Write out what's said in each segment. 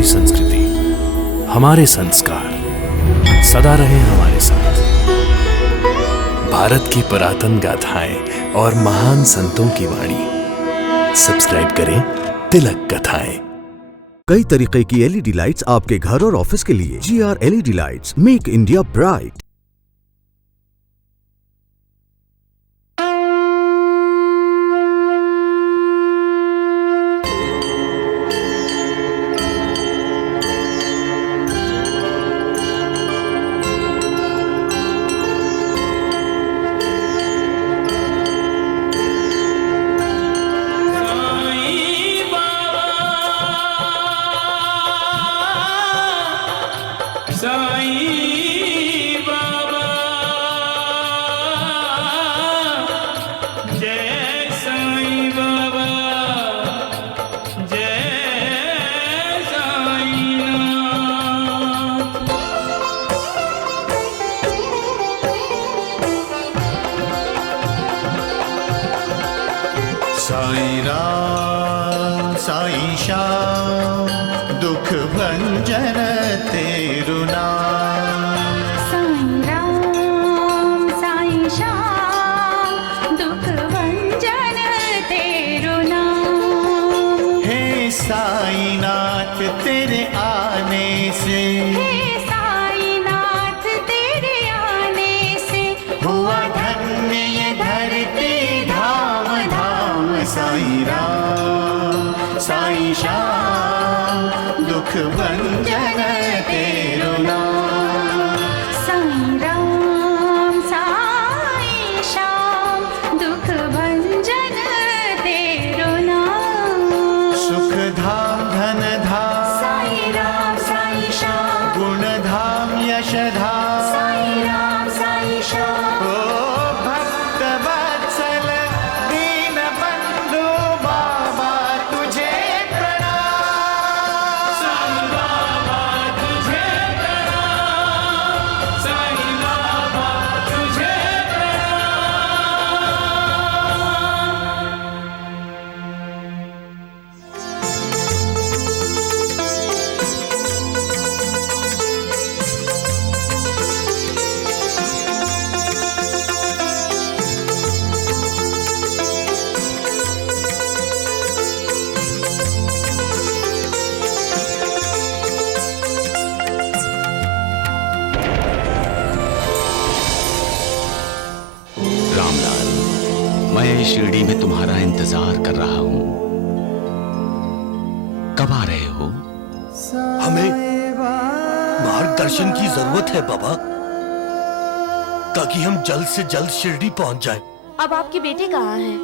हमारी संस्कृति, हमारे संस्कार सदा रहे हमारे साथ। भारत की पुरातन गाथाएं और महान संतों की वाणी। सब्सक्राइब करें तिलक कथाएं। कई तरीके की एलईडी लाइट्स आपके घर और ऑफिस के लिए। GR LED lights, make India bright. Sai Ram Sai Shyam दुख भंजन तेरु नाम। साईं राम साईं श्याम दुख भंजन तेरु नाम। हे साईं नाथ तेरे आने से, हे साईं नाथ तेरे आने से हुआ धन्य ये धरती धाम धाम। साईं राम साईं श्याम दुख भंजन तेरु नाम। साईं राम साईं श्याम दुख भंजन तेरु नाम। सुख धाम धन धाम साईं राम साईं श्याम गुण धाम यश धाम। साईं राम साईं श्याम ओ भक्त वत्सल दीन बंधु बाबा तुझे प्रणाम। साईं बाबा तुझे प्रणाम। साईं बाबा तुझे रामलाल, मैं शिरडी में तुम्हारा इंतजार कर रहा हूं। कब आ रहे हो? हमें मार्गदर्शन की जरूरत है बाबा, ताकि हम जल्द से जल्द शिरडी पहुंच जाएं। अब आपके बेटे कहाँ हैं?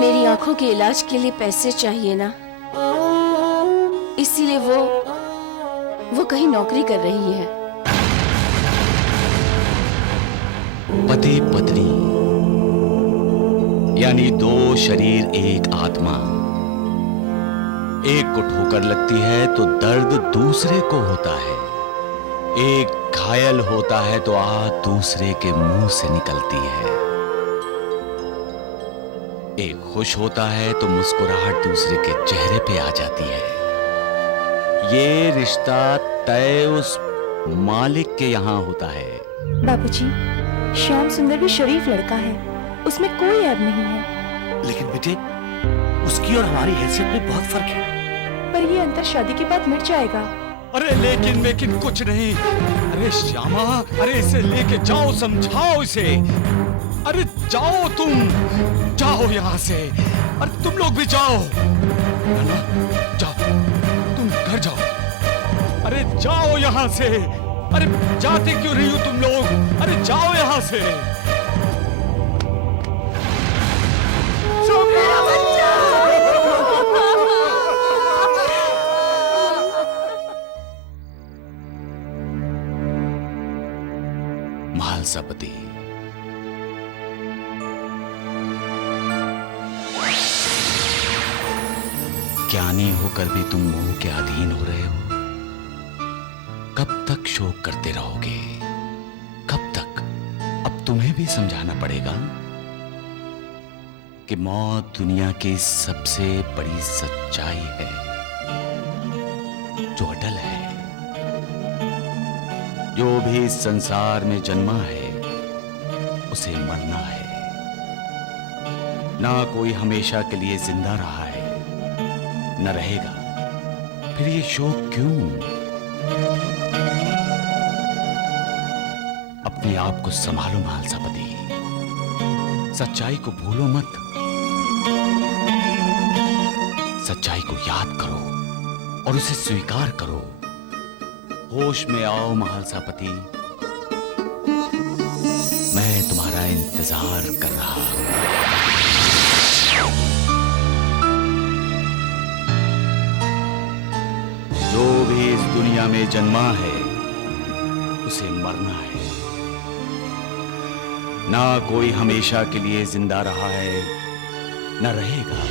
मेरी आंखों के इलाज के लिए पैसे चाहिए ना, इसीलिए वो कहीं नौकरी कर रही है। पति पत्नी यानी दो शरीर एक आत्मा। एक को ठोकर लगती है तो दर्द दूसरे को होता है। एक घायल होता है तो आह दूसरे के मुंह से निकलती है। एक खुश होता है तो मुस्कुराहट दूसरे के चेहरे पे आ जाती है। ये रिश्ता तय उस मालिक के यहां होता है। बाबूजी, श्याम सुंदर भी शरीफ लड़का है, उसमें कोई ऐब नहीं है। लेकिन बेटे, उसकी और हमारी हैसियत में बहुत फर्क है। पर ये अंतर शादी के बाद मिट जाएगा। अरे लेकिन कुछ नहीं। अरे श्यामा, अरे इसे लेके जाओ, समझाओ इसे। अरे जाओ, तुम जाओ यहाँ से। अरे तुम लोग भी जाओ। नाना, जाओ, तुम घर जाओ। अरे जाओ यहाँ से। अरे जाते क्यों नहीं हो तुम लोग? अरे जाओ यहाँ से। मेरा बच्चा! महालसापति, ज्ञानी होकर भी तुम मोह के अधीन हो रहे हो। कब तक शोक करते रहोगे? कब तक? अब तुम्हें भी समझाना पड़ेगा कि मौत दुनिया की सबसे बड़ी सच्चाई है। जो अटल है। जो भी इस संसार में जन्मा है उसे मरना है। ना कोई हमेशा के लिए जिंदा रहा है न रहेगा, फिर ये शोक क्यों? अपने आप को संभालो महालसापति, सच्चाई को भूलो मत। सच्चाई को याद करो और उसे स्वीकार करो। होश में आओ महालसापति, मैं तुम्हारा इंतजार कर रहा हूं। जो भी इस दुनिया में जन्मा है उसे मरना है। ना कोई हमेशा के लिए जिंदा रहा है न रहेगा,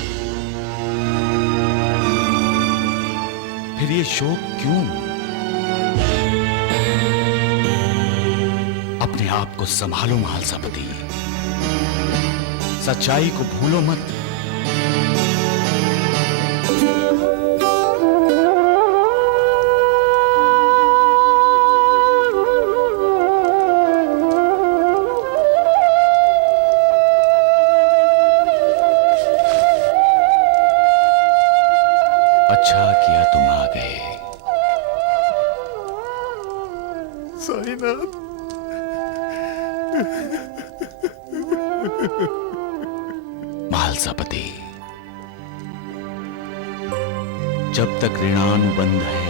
फिर ये शोक क्यों? अपने आप को संभालो महालसापति, सच्चाई को भूलो मत। अच्छा किया तुम आ गए। साईनाथ, महालसापति, जब तक ऋणानुबंध है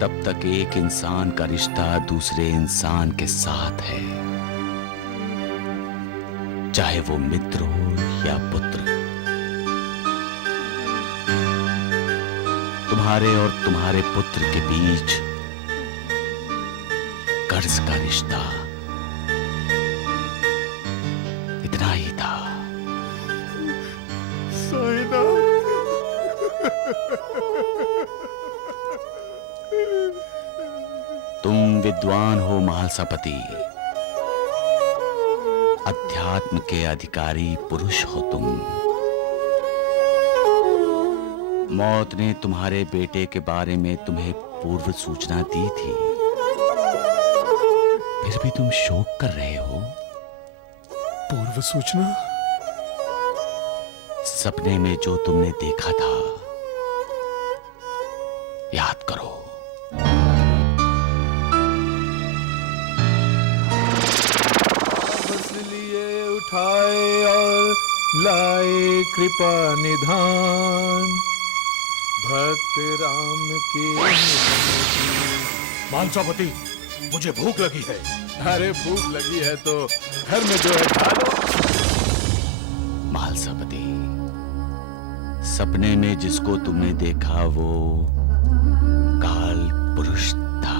तब तक एक इंसान का रिश्ता दूसरे इंसान के साथ है, चाहे वो मित्र हो या पुत्र। तुम्हारे और तुम्हारे पुत्र के बीच कर्ज का रिश्ता इतना ही था। तुम विद्वान हो महालसापति, अध्यात्म के अधिकारी पुरुष हो तुम। मौत ने तुम्हारे बेटे के बारे में तुम्हें पूर्व सूचना दी थी, फिर भी तुम शोक कर रहे हो। पूर्व सूचना? सपने में जो तुमने देखा था याद करो। लिए उठाए और लाए कृपा निधान, भक्त राम के। महालसापति, मुझे भूख लगी है। अरे भूख लगी है तो घर में जो है खा लो। महालसापति, सपने में जिसको तुमने देखा वो काल पुरुष था।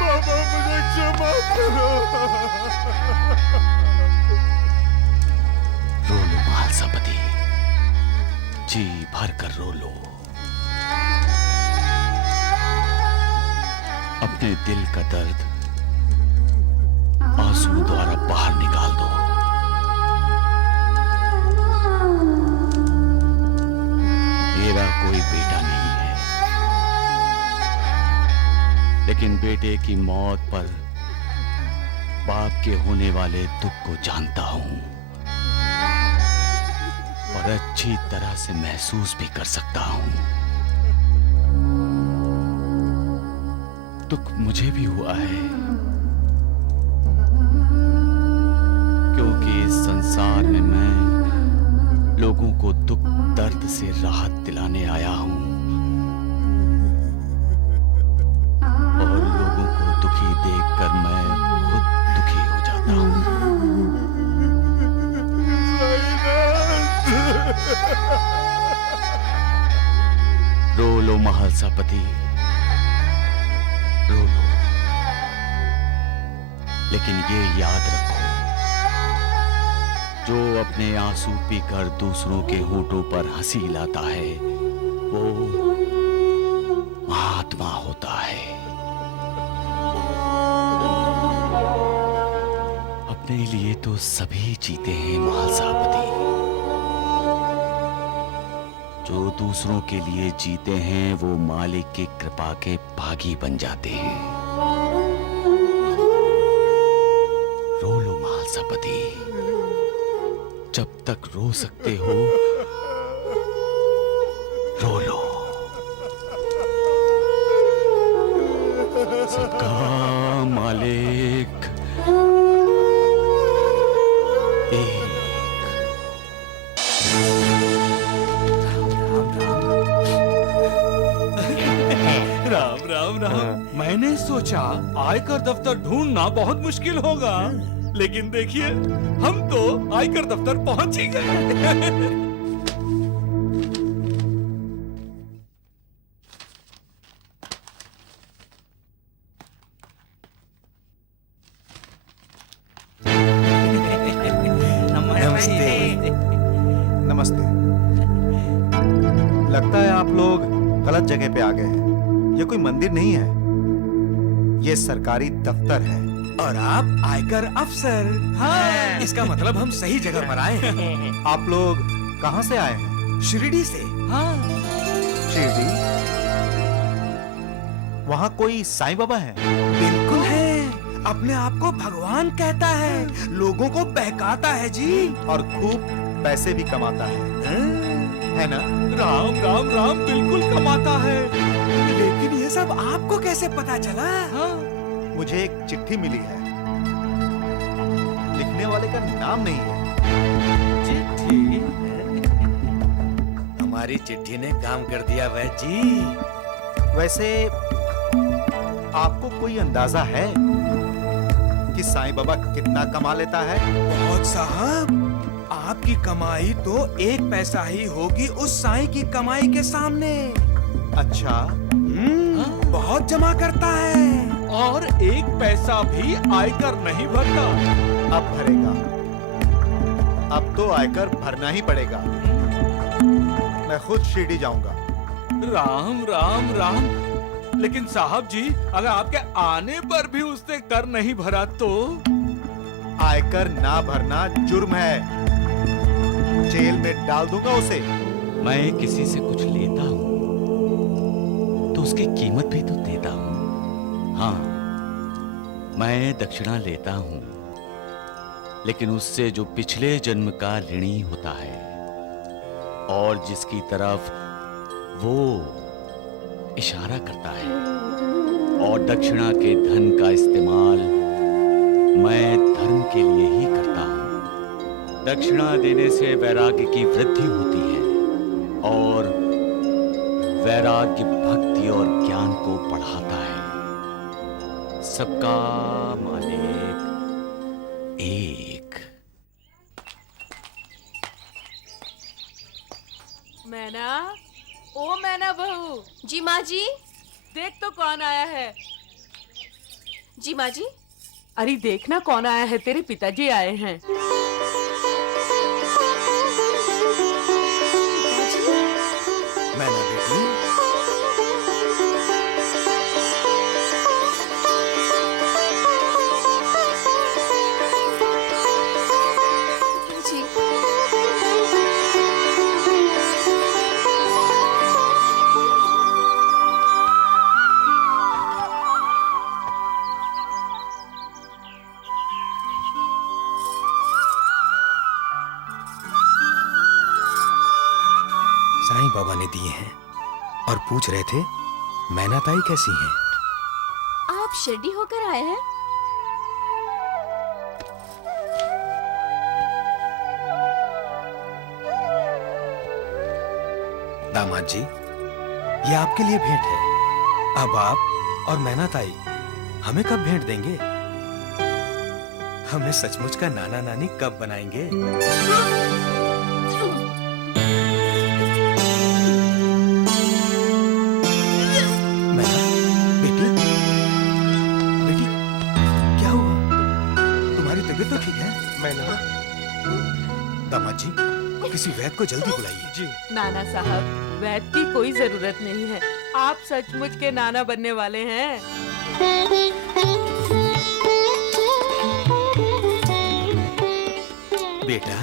बाबा मुझे क्षमा करो। रो लो महालसापति, जी भर कर रो लो। अपने दिल का दर्द आंसू द्वारा बाहर निकाल दो। मेरा कोई बेटा नहीं है, लेकिन बेटे की मौत पर बाप के होने वाले दुख को जानता हूं और अच्छी तरह से महसूस भी कर सकता हूं। दुख मुझे भी हुआ है, क्योंकि इस संसार में मैं लोगों को दुख दर्द से राहत दिलाने आया हूं और लोगों को दुखी देखकर मैं खुद दुखी हो जाता हूं। रो लो महालसापति, रो लो, लेकिन ये याद रखो, जो अपने आंसू पीकर दूसरों के होठों पर हंसी लाता है वो महात्मा होता है। अपने लिए तो सभी जीते हैं महासापति, जो दूसरों के लिए जीते हैं वो मालिक की कृपा के भागी बन जाते हैं। रो लो महासापति, जब तक रो सकते हो रो लो। सबका मालिक एक। राम राम राम। मैंने सोचा आयकर दफ्तर ढूंढना बहुत मुश्किल होगा, लेकिन देखिए हम तो आयकर दफ्तर पहुंच ही गए। नमस्ते। लगता है आप लोग गलत जगह पे आ गए हैं। ये कोई मंदिर नहीं है, ये सरकारी दफ्तर है। और आप आयकर अफसर। हाँ, इसका मतलब हम सही जगह पर आए हैं। आप लोग कहाँ से आए हैं? शिरडी से। हाँ। शिरडी? वहाँ कोई साईं बाबा है? बिल्कुल है, अपने आप को भगवान कहता है, लोगों को बहकाता है जी, और खूब पैसे भी कमाता है ना? राम राम राम, बिल्कुल कमाता है। लेकिन ये सब आपको कैसे पता चला? हाँ? मुझे एक चिट्ठी मिली है, लिखने वाले का नाम नहीं है। चिट्ठी? हमारी चिट्ठी ने काम कर दिया वैद जी। वैसे आपको कोई अंदाजा है कि साईं बाबा कितना कमा लेता है? बहुत साहब, आपकी कमाई तो एक पैसा ही होगी उस साईं की कमाई के सामने। अच्छा। बहुत जमा करता है और एक पैसा भी आयकर नहीं भरता। अब भरेगा, अब तो आयकर भरना ही पड़ेगा। मैं खुद शिरडी जाऊंगा। राम राम राम, लेकिन साहब जी अगर आपके आने पर भी उसने कर नहीं भरा तो? आयकर ना भरना जुर्म है, जेल में डाल दूंगा उसे। मैं किसी से कुछ लेता हूं तो उसकी कीमत भी तो देता हूं। हाँ, मैं दक्षिणा लेता हूं, लेकिन उससे जो पिछले जन्म का ऋणी होता है और जिसकी तरफ वो इशारा करता है, और दक्षिणा के धन का इस्तेमाल मैं धर्म के लिए ही करता हूं। दक्षिणा देने से वैराग्य की वृद्धि होती है और वैराग्य भक्ति और ज्ञान को बढ़ाता है। सबका मालिक एक। मैना, ओ मैना बहू। जी माँ जी। देख तो कौन आया है। जी माँ जी। अरे देखना कौन आया है, तेरे पिताजी आए हैं। मैना बेटी, साईं बाबा ने दिए हैं और पूछ रहे थे मैना ताई कैसी हैं। आप शिरडी होकर आए हैं? दामाद जी, ये आपके लिए भेंट है। अब आप और मैना ताई हमें कब भेंट देंगे? हमें सचमुच का नाना नानी कब बनाएंगे? मैना बेटी, बेटी क्या हुआ? तुम्हारी तबीयत तो ठीक है? मैना, दामाद जी किसी वैद्य वैद्य को जल्दी बुलाइए। जी। नाना साहब, वैद्य की कोई जरूरत नहीं है। आप सचमुच के नाना बनने वाले हैं। बेटा,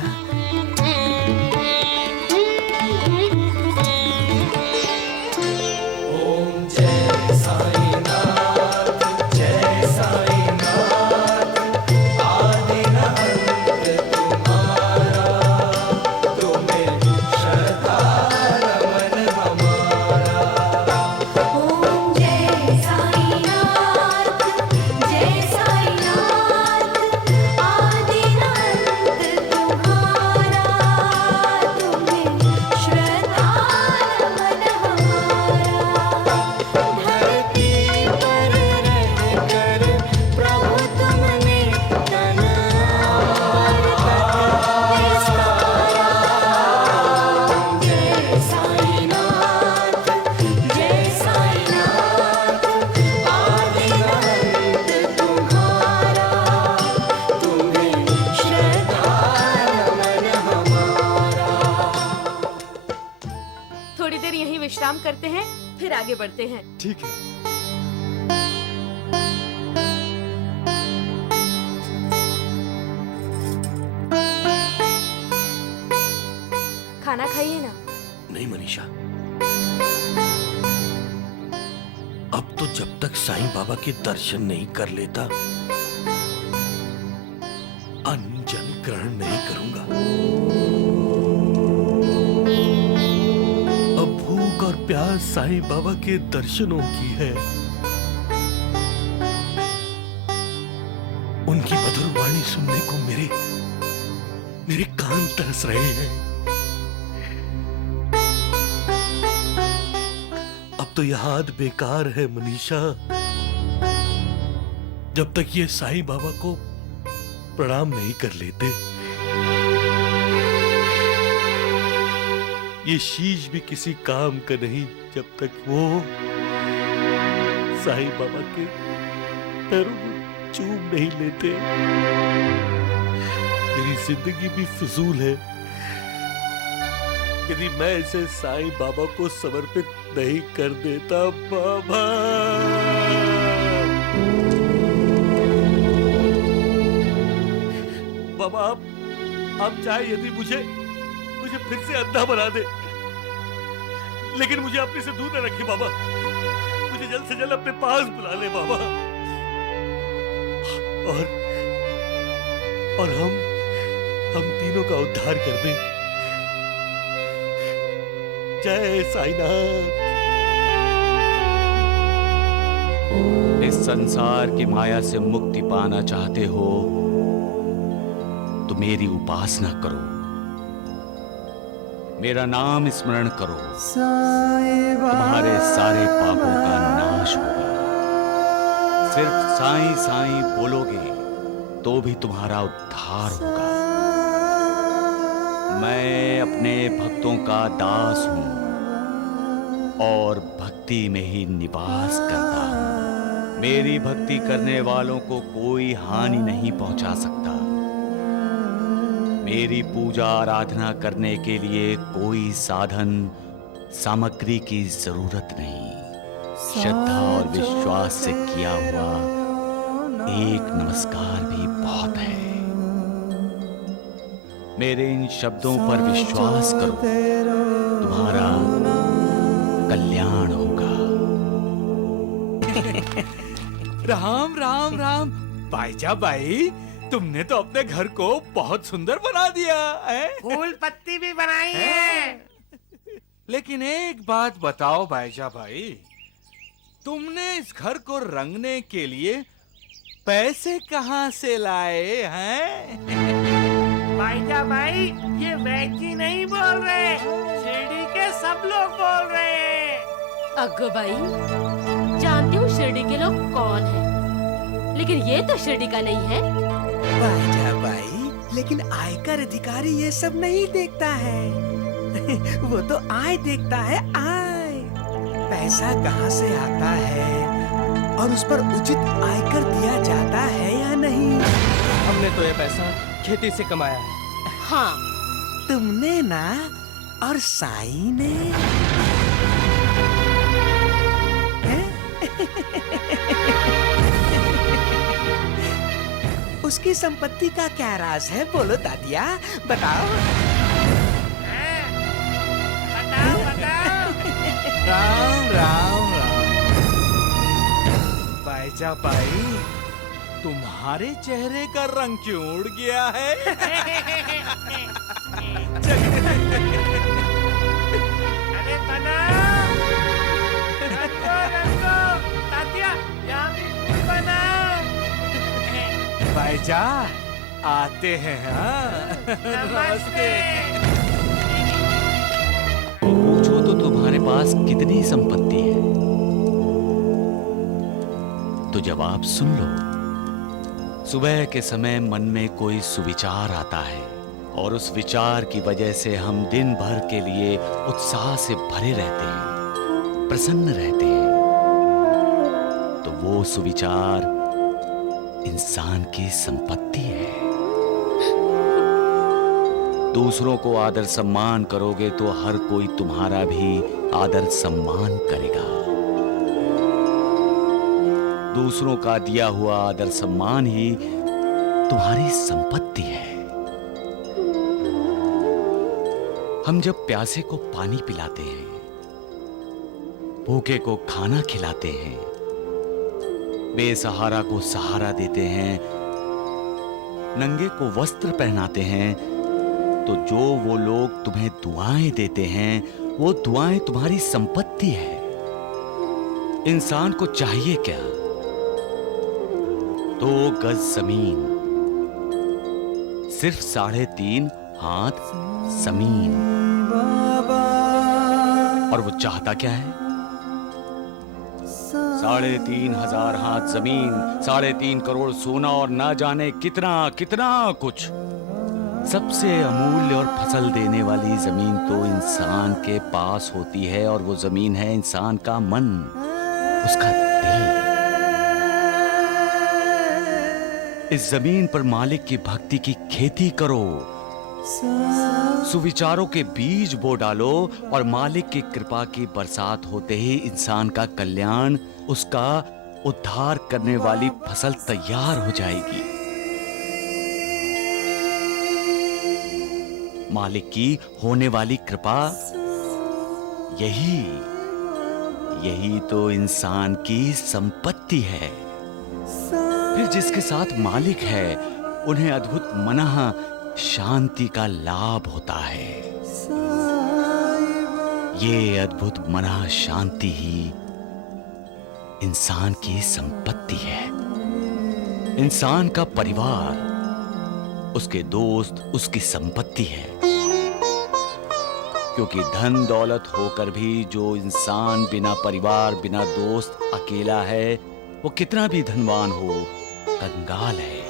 थोड़ी देर यहीं विश्राम करते हैं, फिर आगे बढ़ते हैं। ठीक है। खाना खाइए ना। नहीं मनीषा, अब तो जब तक साईं बाबा के दर्शन नहीं कर लेता अन्न जल ग्रहण नहीं करूंगा। अब भूख और प्यास साईं बाबा के दर्शनों की है। उनकी मधुर वाणी सुनने को मेरे कान तरस रहे हैं। अब तो यह हाथ बेकार है मनीषा, जब तक ये साईं बाबा को प्रणाम नहीं कर लेते। ये शीश भी किसी काम का नहीं जब तक वो साईं बाबा के पैरों को चूम नहीं लेते। मेरी जिंदगी भी फिजूल है यदि मैं इसे साईं बाबा को समर्पित नहीं कर देता। बाबा, बाबा, आप चाहे यदि मुझे फिर से अंधा बना दे, लेकिन मुझे अपने से दूर न रखे बाबा। मुझे जल्द से जल्द अपने पास बुला ले बाबा। और हम तीनों का उद्धार कर दे। जय साईनाथ। इस संसार की माया से मुक्ति पाना चाहते हो तो मेरी उपासना करो, मेरा नाम स्मरण करो, तुम्हारे सारे पापों का नाश होगा। सिर्फ साईं साईं बोलोगे तो भी तुम्हारा उद्धार होगा। मैं अपने भक्तों का दास हूं और भक्ति में ही निवास करता हूं। मेरी भक्ति करने वालों को कोई हानि नहीं पहुंचा सकता। मेरी पूजा आराधना करने के लिए कोई साधन सामग्री की जरूरत नहीं। श्रद्धा और विश्वास से किया हुआ एक नमस्कार भी बहुत है। मेरे इन शब्दों पर विश्वास करो, तुम्हारा कल्याण होगा। राम राम राम। भाईजा भाई, तुमने तो अपने घर को बहुत सुंदर बना दिया है। फूल पत्ती भी बनाई है। लेकिन एक बात बताओ भाईजा भाई, तुमने इस घर को रंगने के लिए पैसे कहाँ से लाए हैं? भाईजा भाई, ये वैद्य नहीं बोल रहे, शिरडी के सब लोग बोल रहे हैं। अग्गो भाई, जानती हूँ शिरडी के लोग कौन हैं, लेकिन ये तो शिरडी का नहीं है। भाईजा भाई, लेकिन आयकर अधिकारी ये सब नहीं देखता है। वो तो आय देखता है, आय। पैसा कहाँ से आता है और उस पर उचित आयकर दिया जाता है या नहीं। हमने तो ये पैसा खेती से कमाया है। हाँ, तुमने ना और साईं ने उसकी संपत्ति का क्या राज है? बोलो दादिया, बताओ। राम राम राम। बाईजा बाई, तुम्हारे चेहरे का रंग क्यों उड़ गया है? अरे बना रंगो तातिया, यहाँ भी फूल बना। बाईजा आते हैं। हाँ नमस्ते। पूछो तो तुम्हारे पास कितनी संपत्ति है, तो जवाब सुन लो। सुबह के समय मन में कोई सुविचार आता है और उस विचार की वजह से हम दिन भर के लिए उत्साह से भरे रहते हैं, प्रसन्न रहते हैं। तो वो सुविचार इंसान की संपत्ति है। दूसरों को आदर सम्मान करोगे तो हर कोई तुम्हारा भी आदर सम्मान करेगा। दूसरों का दिया हुआ आदर सम्मान ही तुम्हारी संपत्ति है। हम जब प्यासे को पानी पिलाते हैं, भूखे को खाना खिलाते हैं, बेसहारा को सहारा देते हैं, नंगे को वस्त्र पहनाते हैं, तो जो वो लोग तुम्हें दुआएं देते हैं, वो दुआएं तुम्हारी संपत्ति है। इंसान को चाहिए क्या? 2 गज जमीन, सिर्फ 3.5 हाथ जमीन, और वो चाहता क्या है? 3,500 हाथ जमीन, 3.5 करोड़ सोना और ना जाने कितना कितना कुछ। सबसे अमूल्य और फसल देने वाली जमीन तो इंसान के पास होती है, और वो जमीन है इंसान का मन, उसका दिल। इस जमीन पर मालिक की भक्ति की खेती करो, सुविचारों के बीज बो डालो, और मालिक की कृपा की बरसात होते ही इंसान का कल्याण, उसका उद्धार करने वाली फसल तैयार हो जाएगी। मालिक की होने वाली कृपा, यही तो इंसान की संपत्ति है। फिर जिसके साथ मालिक है, उन्हें अद्भुत मनः शांति का लाभ होता है। ये अद्भुत मनः शांति ही इंसान की संपत्ति है। इंसान का परिवार, उसके दोस्त उसकी संपत्ति है। क्योंकि धन दौलत होकर भी जो इंसान बिना परिवार बिना दोस्त अकेला है, वो कितना भी धनवान हो, कंगाल है।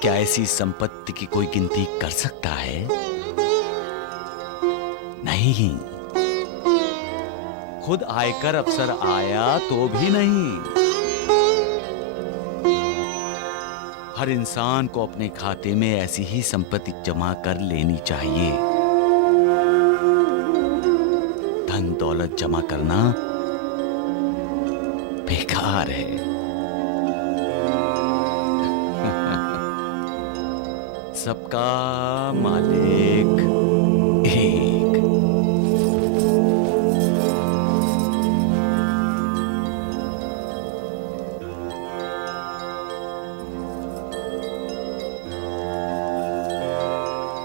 क्या ऐसी संपत्ति की कोई गिनती कर सकता है? नहीं। खुद आयकर अफसर आया तो भी नहीं। हर इंसान को अपने खाते में ऐसी ही संपत्ति जमा कर लेनी चाहिए। धन दौलत जमा करना बेकार है। सबका मालिक एक।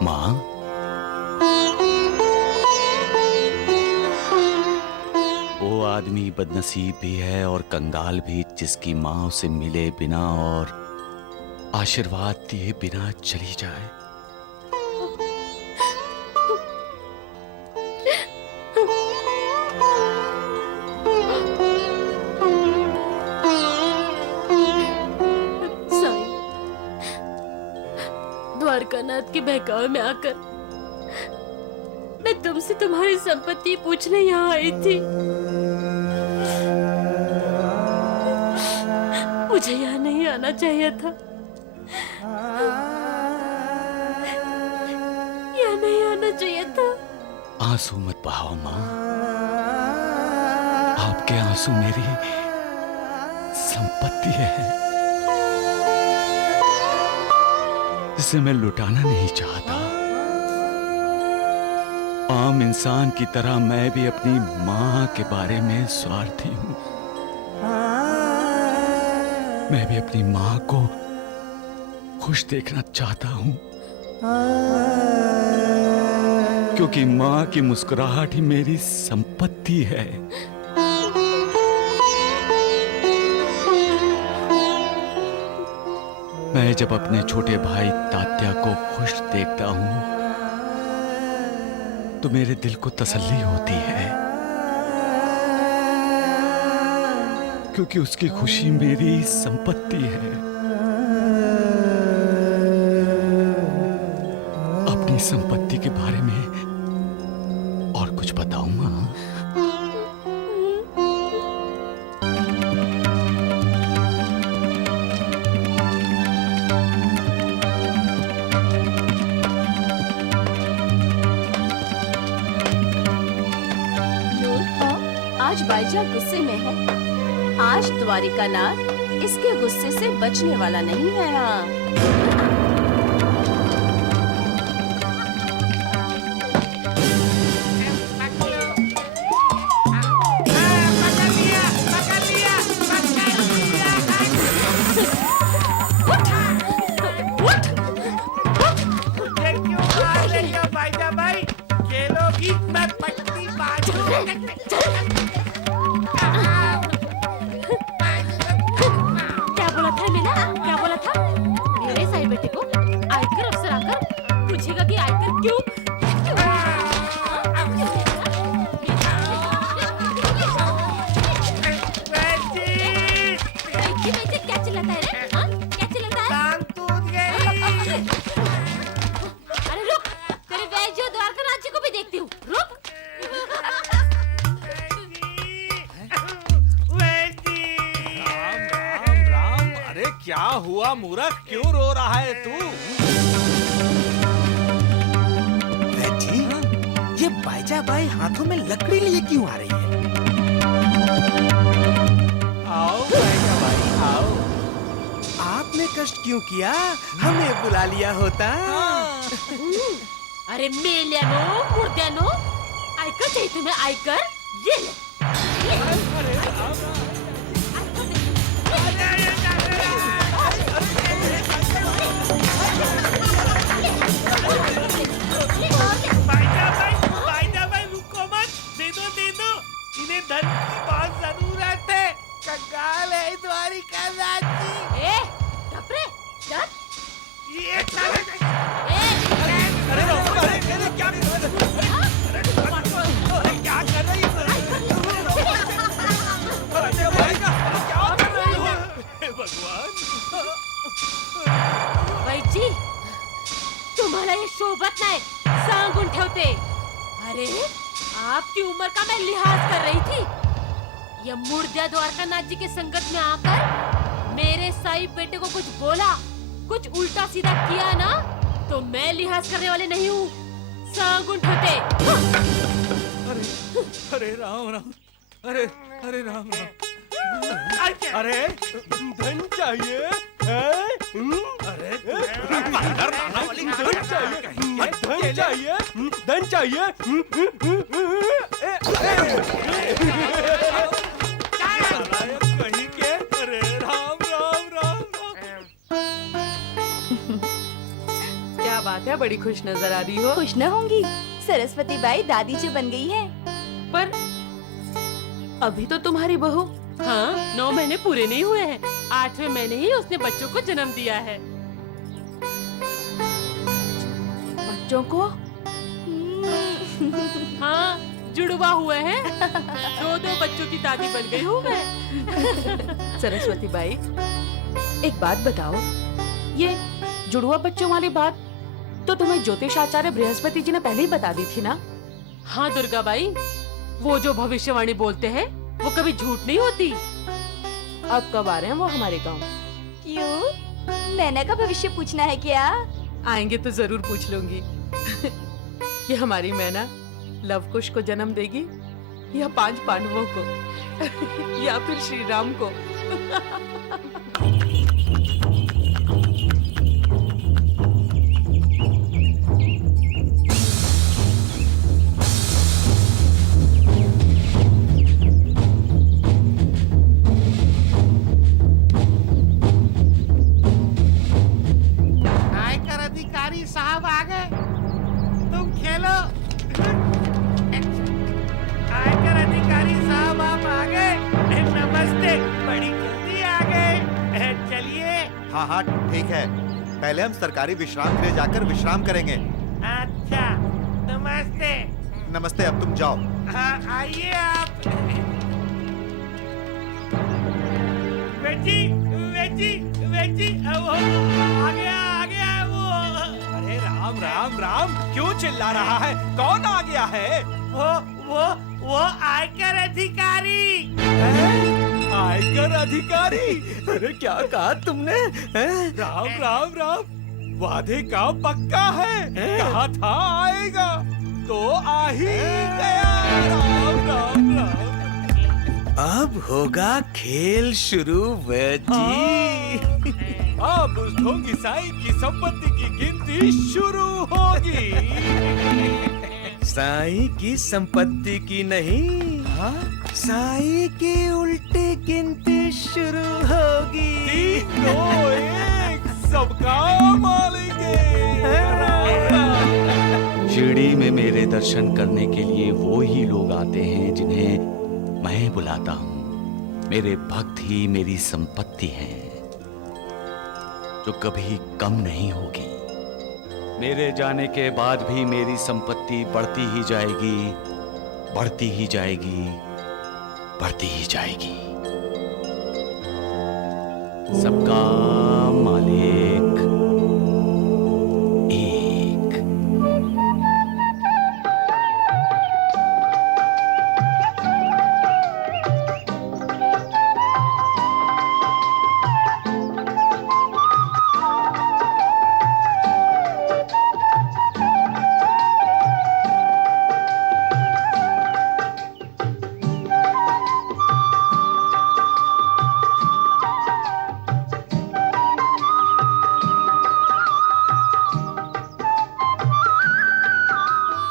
माँ, वो आदमी बदनसीब भी है और कंगाल भी, जिसकी माँ उसे मिले बिना और आशीर्वाद दिए बिना चली जाए। साईं, द्वारकानाथ के बहकावे में आकर मैं तुमसे तुम्हारी संपत्ति पूछने यहाँ आई थी। मुझे यहाँ नहीं आना चाहिए था। यहाँ नहीं आना चाहिए था। आंसू मत बहाओ माँ। आपके आंसू मेरी संपत्ति है जिसे मैं लुटाना नहीं चाहता। आम इंसान की तरह मैं भी अपनी माँ के बारे में स्वार्थी हूँ। मैं भी अपनी माँ को खुश देखना चाहता हूँ, क्योंकि माँ की मुस्कुराहट ही मेरी संपत्ति है। मैं जब अपने छोटे भाई तात्या को खुश देखता हूँ तो मेरे दिल को तसल्ली होती है, क्योंकि उसकी खुशी मेरी संपत्ति है। अपनी संपत्ति के बारे में और कुछ बताऊं मां? आज बाईजा गुस्से में है। आज द्वारिकानाथ इसके गुस्से से बचने वाला नहीं है। बाईजा भाई खेलोगी मैं पट्टी बाजू। क्या बोला था मीना? क्या बोला था? मेरे साई बेटे को आयकर अफसर आकर पूछेगा कि आयकर क्यों? क्या चिल्लाता है रे? हाँ? क्या चिल्लाता है? टांग टूट गई। अरे रुक, तेरे वैद्य द्वारकानाथ जी को भी देखती हूँ। रुक। क्या हुआ मूर्ख, क्यों रो रहा है तू? जी, ये बाईजा बाई हाथों में लकड़ी लिए क्यों आ रही है? आओ बाईजा बाई आओ। आपने कष्ट क्यों किया? हमें बुला लिया होता। अरे मेल्यानो, मुर्द्यानो, आयकर चाहिए तुम्हें? आयकर ये ले। बाईजा भाई रुको मत, दे दो। इन्हें धन की बहुत जरूरत है। कंगाल है द्वारिकानाथ जी। ए, कपड़े, चल। ये क्या कर रही भगवान। भाई जी, तुम्हाला ये शोभत नाही, सांगून ठेवते। अरे आपकी उम्र का मैं लिहाज कर रही थी। ये मुर्द्या द्वारकानाथ जी के संगत में आकर मेरे साई बेटे को कुछ बोला, कुछ उल्टा सीधा किया ना, तो मैं लिहाज करने वाले नहीं हूँ। सांगून ठेवते। अरे राम राम। अरे राम राम। अरे धन चाहिए है? अरे धन चाहिए। कहीं के। अरे राम राम राम। क्या बात है, बड़ी खुश नजर आ रही हो। खुश न होंगी, सरस्वती बाई दादी जो बन गई है। पर अभी तो तुम्हारी बहू। हाँ, 9 महीने पूरे नहीं हुए हैं। 8वें महीने ही उसने बच्चों को जन्म दिया है। बच्चों को? हाँ, जुड़वा हुए हैं। 2 बच्चों की दादी बन गई हूँ मैं। सरस्वती बाई, एक बात बताओ, ये जुड़वा बच्चों वाली बात तो तुम्हें ज्योतिष आचार्य बृहस्पति जी ने पहले ही बता दी थी ना? हाँ दुर्गा बाई, वो जो भविष्यवाणी बोलते हैं वो कभी झूठ नहीं होती। अब कब आ रहे हैं वो हमारे गांव? क्यों? मैना का भविष्य पूछना है क्या? आएंगे तो जरूर पूछ लूंगी। ये हमारी मैना लव कुश को जन्म देगी या 5 पांडवों को या फिर श्री राम को। आयकर अधिकारी साहब आ गए, तुम खेलो। आयकर अधिकारी साहब आप आ गए, नमस्ते, बड़ी जल्दी आ गए। चलिए। हाँ हाँ ठीक है, पहले हम सरकारी विश्राम गृह जाकर विश्राम करेंगे। अच्छा, नमस्ते। नमस्ते, अब तुम जाओ। हाँ आइए आप। वेजी वेजी वेजी, वो आ गया वो। अरे राम राम राम, क्यों चिल्ला रहा है? कौन आ गया है? वो आयकर अधिकारी। आयकर अधिकारी? अरे क्या कहा तुमने? राम राम राम, वादे का पक्का है, कहा था आएगा तो आ ही गया। राम राम राम। अब होगा खेल शुरू जी। अब उस ढोंगी साईं की संपत्ति की गिनती शुरू होगी। साईं की संपत्ति की नहीं, साईं की उल्टी गिनती शुरू होगी। 3, 2, 1, सबका मालिक शिरडी में मेरे दर्शन करने के लिए वो ही लोग आते हैं जिन्हें मैं बुलाता हूँ। मेरे भक्त ही मेरी संपत्ति हैं, जो कभी कम नहीं होगी। मेरे जाने के बाद भी मेरी संपत्ति बढ़ती ही जाएगी, बढ़ती ही जाएगी, बढ़ती ही जाएगी। सबका मालिक एक।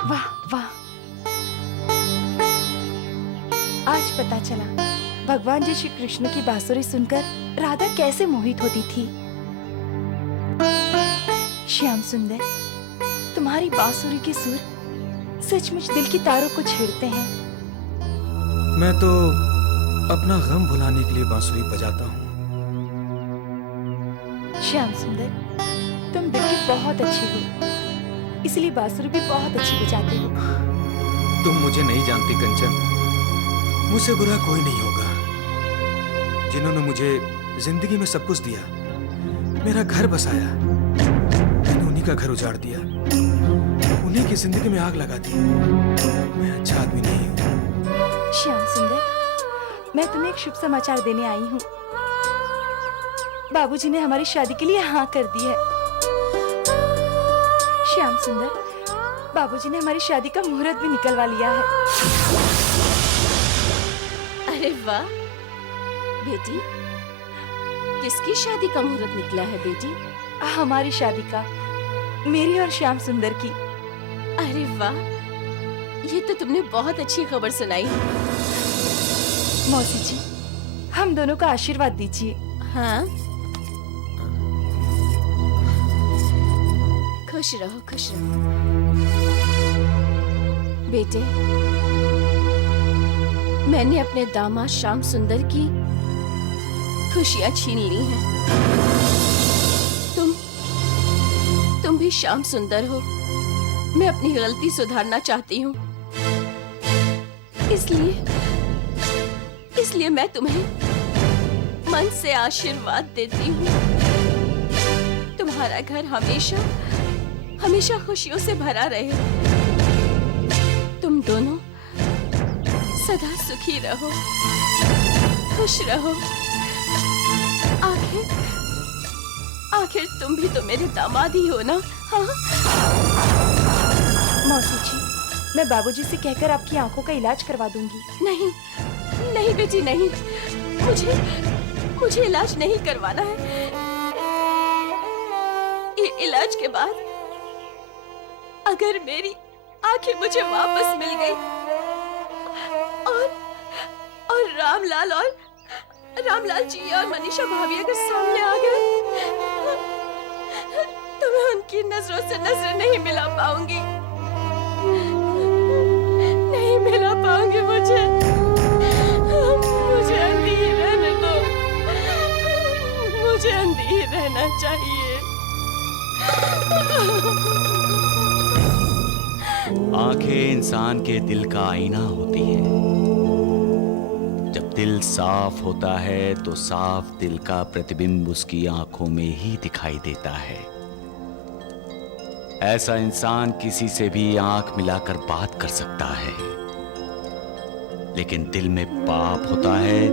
वाह वाह, आज पता चला भगवान जी श्री कृष्ण की बांसुरी सुनकर राधा कैसे मोहित होती थी। श्याम सुंदर, तुम्हारी बांसुरी के सुर सचमुच दिल की तारों को छेड़ते हैं। मैं तो अपना गम भुलाने के लिए बांसुरी बजाता हूँ। श्याम सुंदर, तुम दिल के बहुत अच्छे हो, इसलिए बांसुरी भी बहुत अच्छी बजाते हो। तुम मुझे नहीं जानती कंचन, मुझसे बुरा कोई नहीं होगा। जिन्होंने मुझे जिंदगी में सब कुछ दिया, मेरा घर बसाया, मैंने उन्हीं का घर उजाड़ दिया, उन्हीं की जिंदगी में आग लगा दी। मैं अच्छा आदमी नहीं हूँ। श्याम सुंदर, मैं तुम्हें एक शुभ समाचार देने आई हूँ। बाबूजी ने हमारी शादी के लिए हाँ कर दी है। श्याम सुंदर, बाबूजी ने हमारी शादी का मुहूर्त भी निकलवा लिया है। अरे वाह बेटी, किसकी शादी का मुहूर्त निकला है बेटी? हमारी शादी का, मेरी और श्याम सुंदर की। अरे वाह, ये तो तुमने बहुत अच्छी खबर सुनाई। मौसी जी, हम दोनों का आशीर्वाद दीजिए। हाँ, खुश रहो, खुश रहो बेटे। मैंने अपने दामाद श्याम सुंदर की खुशियां छीन ली हैं। तुम भी श्याम सुंदर हो। मैं अपनी गलती सुधारना चाहती हूँ, इसलिए मैं तुम्हें मन से आशीर्वाद देती हूँ। तुम्हारा घर हमेशा खुशियों से भरा रहे। तुम दोनों सदा सुखी रहो, खुश रहो। आखिर तुम भी तो मेरे दामाद ही हो ना? हाँ? मौसी जी, मैं बाबूजी से कहकर आपकी आंखों का इलाज करवा दूंगी। नहीं नहीं बेटी नहीं, मुझे इलाज नहीं करवाना है। ये इलाज के बाद अगर मेरी आंखें मुझे वापस मिल गई और रामलाल जी और मनीषा भाभी अगर सामने आ गए तो मैं उनकी नजरों से नजर नहीं मिला पाऊंगी, नहीं मिला पाऊंगी। मुझे अंधी ही रहने दो, मुझे अंधी ही रहना चाहिए। आंखें इंसान के दिल का आईना होती हैं। जब दिल साफ होता है तो साफ दिल का प्रतिबिंब उसकी आंखों में ही दिखाई देता है। ऐसा इंसान किसी से भी आंख मिलाकर बात कर सकता है, लेकिन दिल में पाप होता है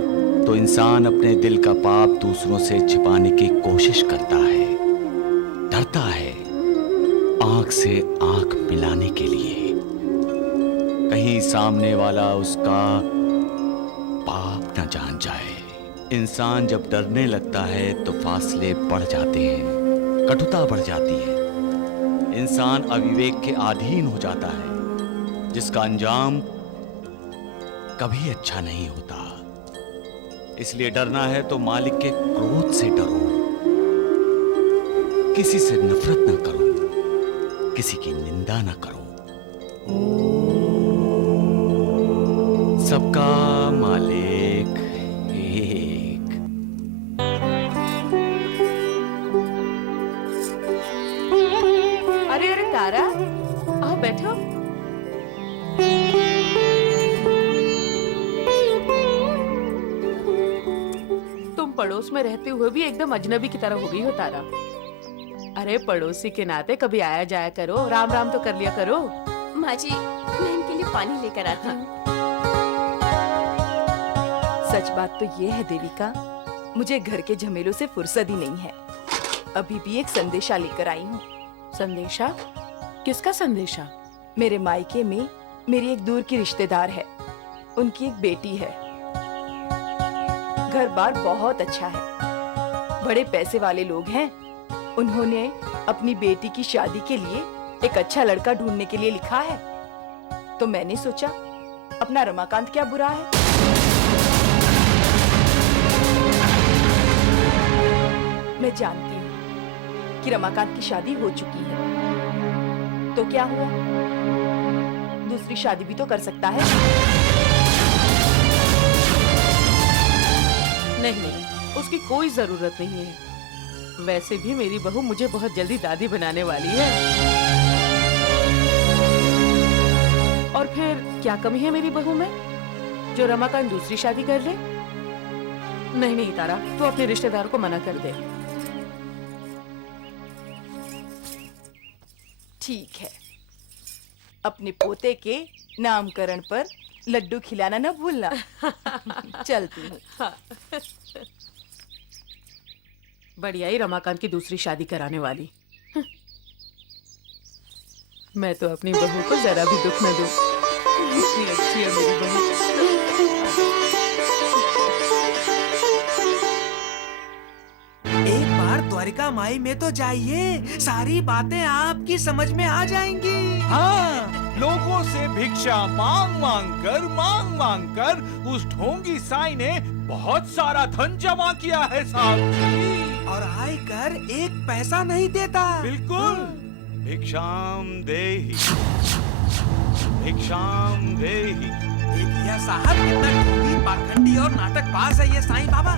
तो इंसान अपने दिल का पाप दूसरों से छिपाने की कोशिश करता है, डरता है आंख से आंख मिलाने के लिए, कहीं सामने वाला उसका पाप न जान जाए। इंसान जब डरने लगता है तो फासले बढ़ जाते हैं, कटुता बढ़ जाती है, इंसान अविवेक के अधीन हो जाता है, जिसका अंजाम कभी अच्छा नहीं होता। इसलिए डरना है तो मालिक के क्रोध से डरो, किसी से नफरत न करो, किसी की निंदा न करो। सबका मालिक एक। अरे अरे तारा, आओ बैठो। तुम पड़ोस में रहते हुए भी एकदम अजनबी की तरह हो गई हो तारा। अरे पड़ोसी के नाते कभी आया जाया करो, राम राम तो कर लिया करो। माँ जी, मैं इनके लिए पानी लेकर आती हूँ। सच बात तो ये है देविका, मुझे घर के झमेलों से फुर्सत ही नहीं है। अभी भी एक संदेशा लेकर आई हूँ। संदेशा? किसका संदेशा? मेरे मायके में मेरी एक दूर की रिश्तेदार है, उनकी एक बेटी है। घर बार बहुत अच्छा है, बड़े पैसे वाले लोग हैं। उन्होंने अपनी बेटी की शादी के लिए एक अच्छा लड़का ढूंढने के लिए लिखा है। तो मैंने सोचा अपना रमाकांत क्या बुरा है। मैं जानती हूँ कि रमाकांत की शादी हो चुकी है, तो क्या हुआ, दूसरी शादी भी तो कर सकता है। नहीं, उसकी कोई जरूरत नहीं है। वैसे भी मेरी बहू मुझे बहुत जल्दी दादी बनाने वाली है। और फिर क्या कमी है मेरी बहू में जो रमाकांत दूसरी शादी कर ले? नहीं नहीं तारा, तू अपने रिश्तेदार को मना कर दे। ठीक है, अपने पोते के नामकरण पर लड्डू खिलाना न भूलना। चलती हूँ। बढ़िया ही रमाकांत की दूसरी शादी कराने वाली। मैं तो अपनी बहू को जरा भी दुख न दूं। इतनी अच्छी है मेरी बहू। एक बार द्वारिका माई में तो जाइए, सारी बातें आपकी समझ में आ जाएंगी। हाँ, लोगों से भिक्षा मांग मांग कर उस ढोंगी साई ने बहुत सारा धन जमा किया है साहब जी। और आयकर एक पैसा नहीं देता। बिल्कुल। भिक्षाम देहि, भिक्षाम देहि। देखिए साहब, कितना ढोंगी, पाखंडी और नाटकबाज है ये साईं बाबा।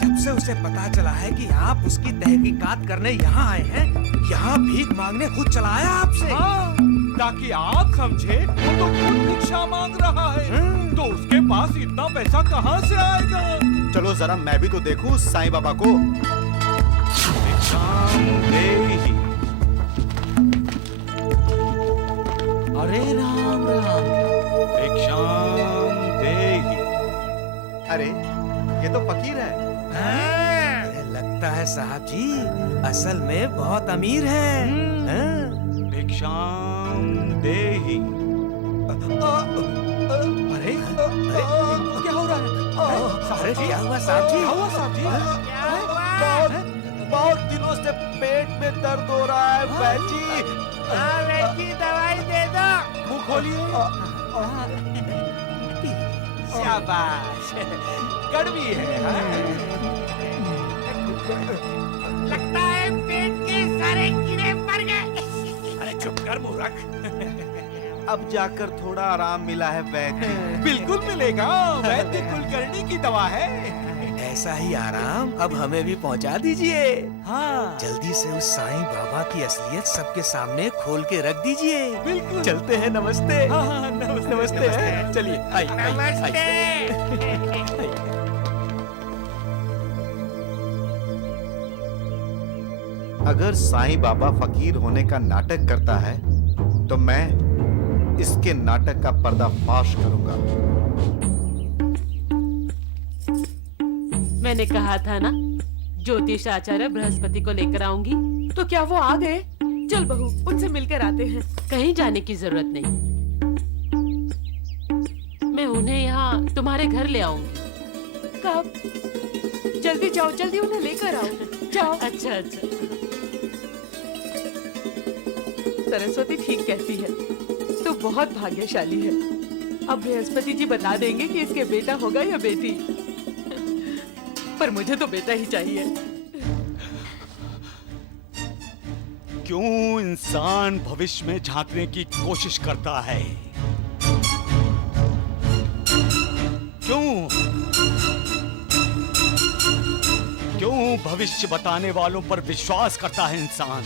जब से उसे पता चला है कि आप उसकी तहकीकात करने यहाँ आए हैं, यहाँ भीख मांगने खुद चला आया आपसे। हाँ, ताकि आप समझे वो तो खुद भिक्षा मांग रहा है, तो उसके पास इतना पैसा कहाँ से आएगा? चलो जरा मैं भी तो देखूं साईं बाबा को। भिक्षाम देहि। अरे राम राम, भिक्षाम देहि। अरे ये तो फकीर है। लगता है साहब जी असल में बहुत अमीर है। भिक्षाम देहि। अरे इनको क्या हो रहा है? अरे क्या हुआ साहब जी? क्या हुआ साहब जी? बहुत दिनों से पेट में दर्द हो रहा है बैजी। की दवाई दे दो। मुंह खोलिए। शाबाश, कड़वी है। लगता है पेट के सारे कीड़े मर गए। अरे चुप कर मूर्ख। अब जाकर थोड़ा आराम मिला है वैद्य। बिल्कुल मिलेगा, वैद्य कुलकर्णी की दवा है। ऐसा ही आराम अब हमें भी पहुंचा दीजिए। हाँ। जल्दी से उस साईं बाबा की असलियत सबके सामने खोल के रख दीजिए। बिल्कुल। चलते हैं, नमस्ते। हाँ, नमस्ते, नमस्ते, नमस्ते। चलिए, अगर साईं बाबा फकीर होने का नाटक करता है तो मैं इसके नाटक का पर्दाफाश करूंगा। मैंने कहा था ना, ज्योतिष आचार्य बृहस्पति को लेकर आऊंगी। तो क्या वो आ गए? चल बहू, उनसे मिलकर आते हैं। कहीं जाने की जरूरत नहीं, मैं उन्हें यहाँ तुम्हारे घर ले आऊंगी। कब? जल्दी जाओ, जल्दी उन्हें लेकर आओ। जाओ। अच्छा अच्छा। सरस्वती ठीक कहती है, तो बहुत भाग्यशाली है। अब बृहस्पति जी बता देंगे कि इसके बेटा होगा या बेटी। पर मुझे तो बेटा ही चाहिए। क्यों इंसान भविष्य में झांकने की कोशिश करता है? क्यों भविष्य बताने वालों पर विश्वास करता है इंसान?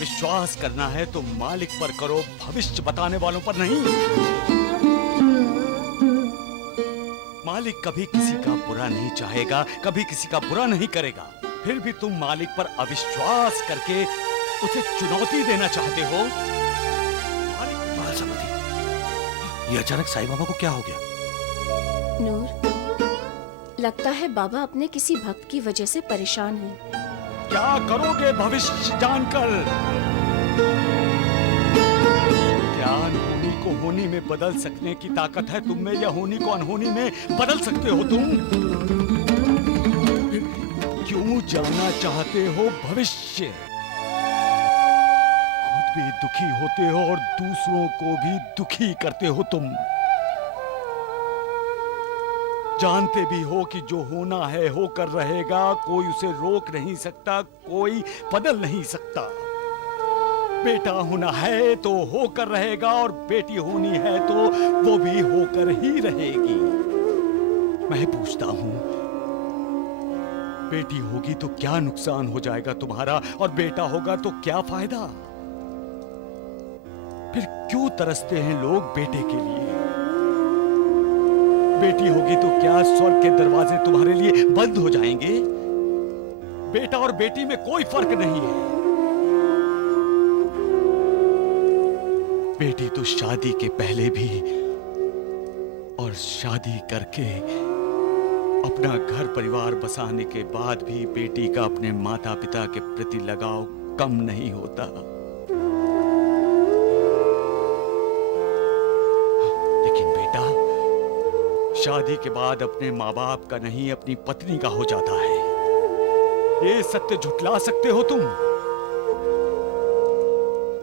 विश्वास करना है तो मालिक पर करो, भविष्य बताने वालों पर नहीं। मालिक कभी किसी का बुरा नहीं चाहेगा, कभी किसी का बुरा नहीं करेगा। फिर भी तुम मालिक पर अविश्वास करके उसे चुनौती देना चाहते हो। ये अचानक साईं बाबा को क्या हो गया? नूर, लगता है बाबा अपने किसी भक्त की वजह से परेशान हैं। क्या करोगे भविष्य जानकर? क्या अनहोनी को होनी में बदल सकने की ताकत है तुम में, या होनी को अनहोनी में बदल सकते हो तुम? क्यों जाना चाहते हो भविष्य? खुद भी दुखी होते हो और दूसरों को भी दुखी करते हो तुम। जानते भी हो कि जो होना है होकर रहेगा, कोई उसे रोक नहीं सकता, कोई बदल नहीं सकता। बेटा होना है तो होकर रहेगा, और बेटी होनी है तो वो भी होकर ही रहेगी। मैं पूछता हूं, बेटी होगी तो क्या नुकसान हो जाएगा तुम्हारा, और बेटा होगा तो क्या फायदा? फिर क्यों तरसते हैं लोग बेटे के लिए? बेटी होगी तो क्या स्वर्ग के दरवाजे तुम्हारे लिए बंद हो जाएंगे? बेटा और बेटी में कोई फर्क नहीं है। बेटी तो शादी के पहले भी और शादी करके अपना घर परिवार बसाने के बाद भी बेटी का अपने माता पिता के प्रति लगाव कम नहीं होता। लेकिन बेटा शादी के बाद अपने माँ बाप का नहीं, अपनी पत्नी का हो जाता है। ये सत्य झुठला सकते हो तुम,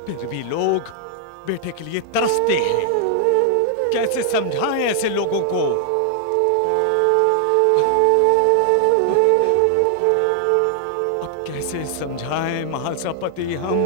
फिर भी लोग बेटे के लिए तरसते हैं। कैसे समझाएं ऐसे लोगों को? अब कैसे समझाएं महासपति हम?